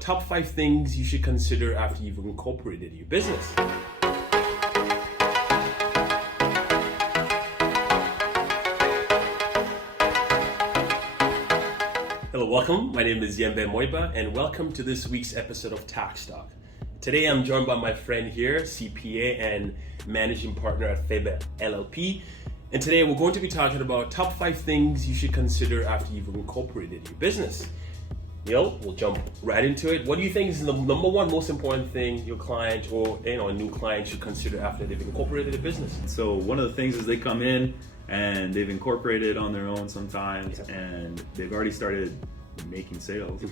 Top 5 things you should consider after you've incorporated your business. Hello, welcome. My name is Yembe Moiba, and welcome to this week's episode of Tax Talk. Today, I'm joined by my friend here, CPA and managing partner at FEBA LLP. And today, we're going to be talking about top 5 things you should consider after you've incorporated your business. Neil, we'll jump right into it. What do you think is the number one most important thing your client or a new client should consider after they've incorporated a business? So one of the things is they come in and they've incorporated on their own sometimes, and they've already started making sales.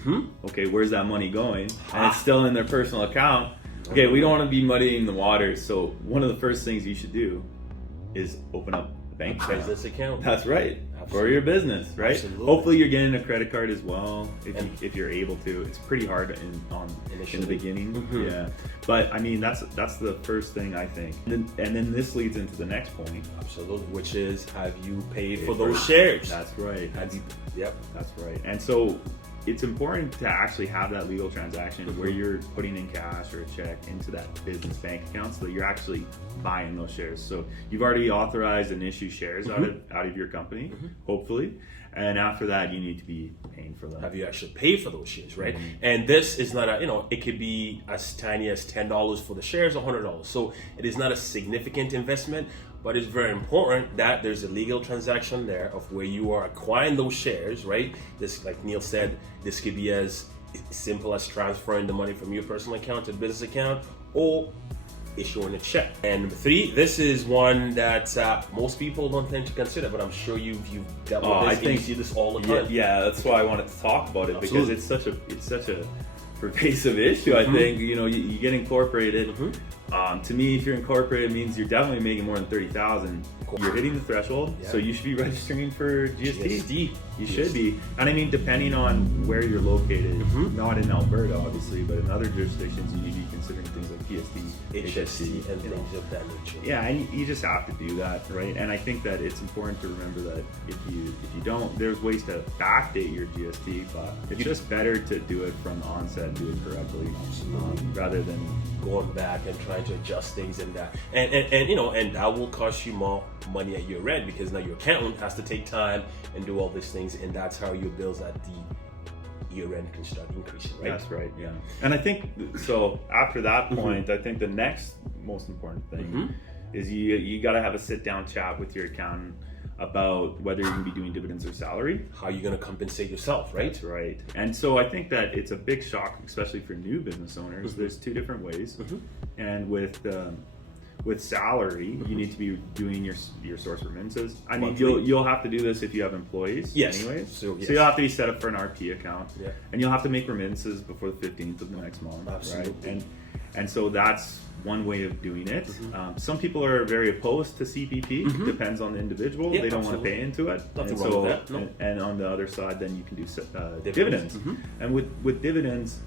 Okay, where's that money going? And it's still in their personal account. Okay, we don't want to be muddying the waters. So one of the first things you should do is open up a bank account. Business account. That's right. Absolutely. For your business, right? Absolutely. Hopefully you're getting a credit card as well if you're able to. It's pretty hard in the beginning. Yeah, but I mean that's the first thing I think, and then this leads into the next point. Absolutely, which is have you paid for those shares? That's right. Yep, that's right. And so it's important to actually have that legal transaction where you're putting in cash or a check into that business bank account so that you're actually buying those shares. So you've already authorized and issued shares out of your company, hopefully. And after that, you need to be paying for them. Have you actually paid for those shares, right? And this is not it could be as tiny as $10 for the shares or $100. So it is not a significant investment, but it's very important that there's a legal transaction there of where you are acquiring those shares, right? This, like Neil said, this could be as simple as transferring the money from your personal account to the business account or issuing a check. And number 3, this is one that most people don't tend to consider, but I'm sure you've dealt with this. You see this all the time. Yeah, that's why I wanted to talk about it. Absolutely. Because it's such a pervasive issue. I think you get incorporated. To me, if you're incorporated, it means you're definitely making more than $30,000. You're hitting the threshold, so you should be registering for GST. You should be, and I mean, depending on where you're located, not in Alberta, obviously, but in other jurisdictions, you need to be considering things like PST, HST, and things of that nature. Yeah, and you just have to do that, right? And I think that it's important to remember that if you don't, there's ways to backdate your GST, but it's just better to do it from onset, and do it correctly, rather than going back and trying to adjust things and that, and that will cost you more money at your end because now your accountant has to take time and do all these things, and that's how your bills at the year end can start increasing, right? That's right, yeah. And I think so. After that point, I think the next most important thing is you got to have a sit down chat with your accountant about whether you're going to be doing dividends or salary. How are you going to compensate yourself, right? That's right. And so I think that it's a big shock, especially for new business owners. There's 2 different ways. And with salary, you need to be doing your source remittances. I mean, you'll have to do this if you have employees. Yes. Anyways. So you'll have to be set up for an RP account. Yeah. And you'll have to make remittances before the 15th of the next month. Absolutely. Right? And so that's one way of doing it. Some people are very opposed to CPP. Depends on the individual. They don't want to pay into it. Nothing wrong with that. No. And on the other side, then you can do dividends. And with dividends,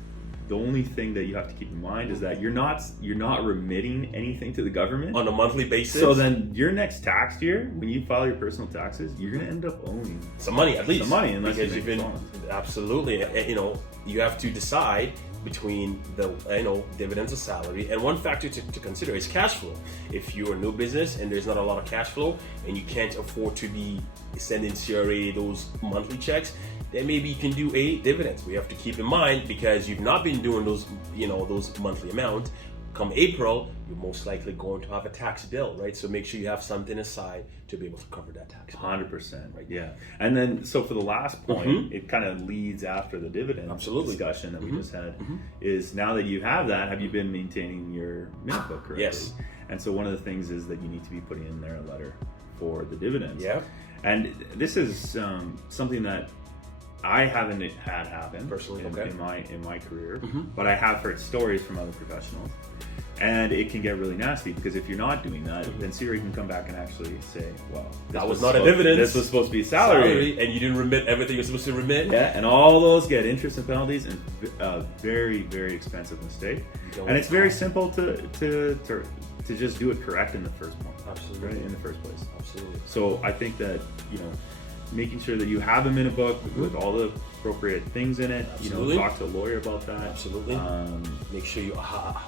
the only thing that you have to keep in mind is that you're not remitting anything to the government on a monthly basis. So then your next tax year, when you file your personal taxes, you're going to end up owing some money, at least some money, unless because you've been absolutely. You have to decide between the dividends or salary, and one factor to consider is cash flow. If you're a new business and there's not a lot of cash flow and you can't afford to be sending CRA those monthly checks, then maybe you can do dividends. We have to keep in mind, because you've not been doing those those monthly amounts. Come April, you're most likely going to have a tax bill, right? So make sure you have something aside to be able to cover that tax bill. 100%, right? Yeah. And then, so for the last point, it kind of leads after the dividend discussion that we just had, is now that you have that, have you been maintaining your minute book correctly? Yes. And so one of the things is that you need to be putting in there a letter for the dividends. Yeah. And this is something that I haven't had happen personally in my career, but I have heard stories from other professionals. And it can get really nasty, because if you're not doing that, then CRA can come back and actually say, well, that was not a dividend. This was supposed to be salary. And you didn't remit everything you're supposed to remit. Yeah, and all those get interest and penalties, and very, very expensive mistake. And it's very simple to just do it correct in the first month. Absolutely. Right, in the first place. Absolutely. So I think that, making sure that you have them in a book with all the appropriate things in it. Absolutely. Talk to a lawyer about that. Absolutely. Make sure you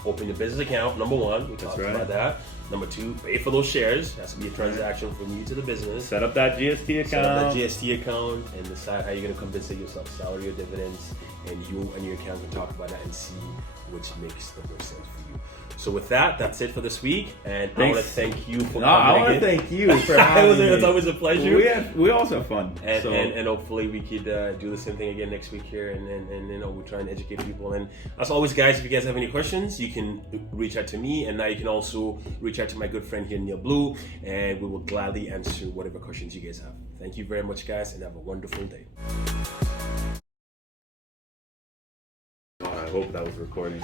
open your business account. Number one, we talked about that. Number two, pay for those shares. Has to be a transaction from you to the business. Set up that GST account. Set up that GST account and decide how you're going to compensate yourself, salary or dividends, and you and your account can talk about that and see which makes the most sense for you. So with that, that's it for this week, and I want to thank you for coming. I want to thank you for having me. It's always a pleasure. We also have fun, and hopefully we could do the same thing again next week here, and we'll try and educate people. And as always, guys, if you guys have any questions, you can reach out to me, and now you can also reach out to my good friend here, Neil Blue, and we will gladly answer whatever questions you guys have. Thank you very much, guys, and have a wonderful day. I hope that was recording.